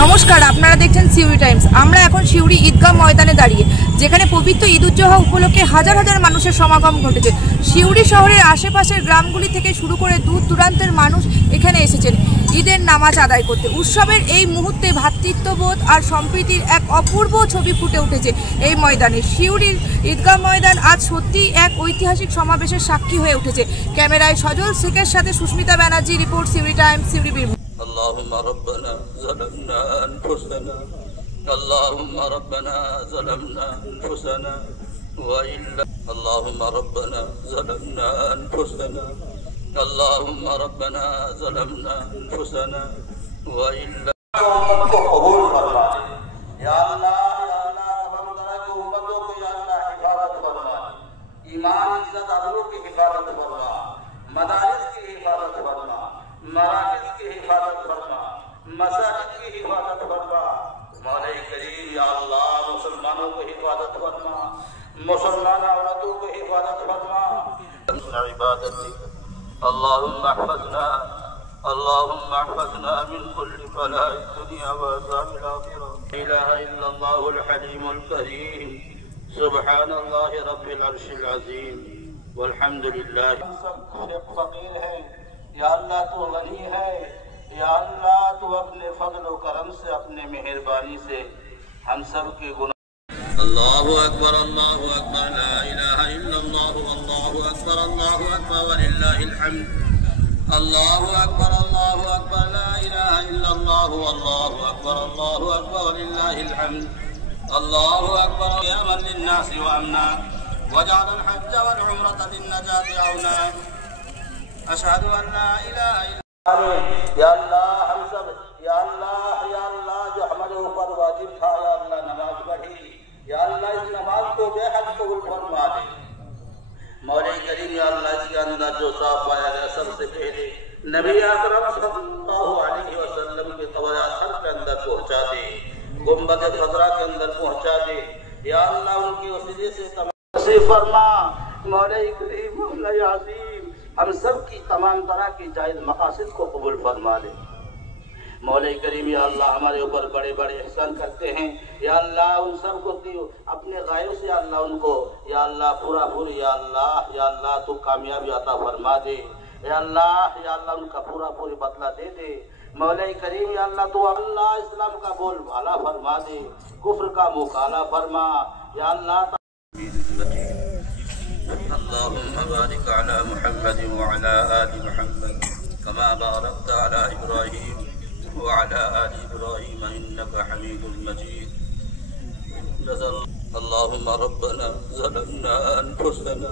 नमस्कार, आपनारा देखছেন সিউড়ি টাইমস। আমরা এখন সিউড়ি ঈদগাহ ময়দানে দাঁড়িয়ে, যেখানে পবিত্র ঈদ উজ্জোহা উপলক্ষে হাজার হাজার মানুষের সমাগম ঘটেছে। সিউড়ি শহরের আশেপাশের গ্রামগুলি থেকে শুরু করে দূর দূরান্তের মানুষ এখানে এসেছেন ঈদের নামাজ আদায় করতে। উৎসবের এই মুহূর্তে ভ্রাতৃত্ববোধ আর সম্প্রীতির এক অপূর্ব ছবি ফুটে উঠেছে এই ময়দানে। সিউড়ির ঈদগাহ ময়দান আজ সত্যিই এক ঐতিহাসিক সমাবেশের সাক্ষী হয়ে উঠেছে। ক্যামেরায় সজল শেখের সাথে সুস্মিতা ব্যানার্জি, রিপোর্ট সিউড়ি টাইমস, সিউড়ি বীরভূম। اللهم ربنا ظلمنا أنفسنا اللهم ربنا ظلمنا أنفسنا وإلا اللهم ربنا ظلمنا أنفسنا اللهم ربنا ظلمنا أنفسنا وإلا उम्मत को कबूल फरमा दे या अल्लाह तमाम तरह की उम्मतों को या अल्लाह हिफाजत फरमा, ईमान इज्जत अबरू की हिफाजत फरमा, मदारिस की हिफाजत फरमा, मराकिज की हिफाजत फरमा, मसाजिद की हिफाजत फरमा। मौला करीम या अल्लाह मुसलमानों को हिफाजत फरमा, मुसलमान औरतों को हिफाजत फरमा। इबादती اللهم احفظنا اللهم احفظنا من كل بلاء الدنيا وعذاب الآخرة. لا إله إلا الله الحليم الكريم سبحان الله رب العرش العظيم والحمد لله. सब फकीर है या अल्लाह तो गनी है या अल्लाह तो अपने फजल व करम से अपने मेहरबानी से हम सब के गुनाह। अल्लाहु अकबर ला इलाहा इल्लल्लाह अल्लाहु अकबर वलिल्लाहिल हम्द। अल्लाहु अकबर ला इलाहा इल्लल्लाह अल्लाहु अकबर वलिल्लाहिल हम्द। अल्लाहु अकबर क़ियामन लिन्नासि व अमना वजअल हज्ज वल उम्रता लिन्नजाति औना। अशहदु अन ला इलाहा इल्लल्लाह। या अल्लाह हम सब या अल्लाह जो हमारे ऊपर वाजिब था या अल्लाह नमाज पढ़ी, या अल्लाह इस नमाज को बेहद कबूल फरमा दे। मौला करीम या अल्लाह इसके अंदर जो साफ पाया गया सबसे पहले नबी अकरम सल्लल्लाहु अलैहि वसल्लम के कब्र अज़हर के अंदर पहुंचा दे, गुंबद खज़रा के अंदर पहुंचा दे। या अल्लाह उनके वसीले से तमाम फरमा। मौला करीम मौला अज़ीम हम सब की तमाम तरह की जायज़ मकासिद को कबूल फरमा दे। मौला करीम या अल्लाह हमारे ऊपर बड़े बड़े एहसान करते हैं, या अल्लाह उन सब को अपने गायों से या अल्लाह उनको या अल्लाह पूरा या अल्लाह तू कामयाबी अता फरमा दे। या अल्लाह उनका पूरी बदला दे दे। मौला करीम या अल्लाह तू अल्लाह इस्लाम का बोल भाला फरमा दे, कुफ्र का मुकाला फरमा। या अल्लाह اللهم بارك على محمد وعلى آل محمد كما باركت على إبراهيم وعلى آل إبراهيم إنك حميد مجيد. اللهم ربنا ظلمنا أنفسنا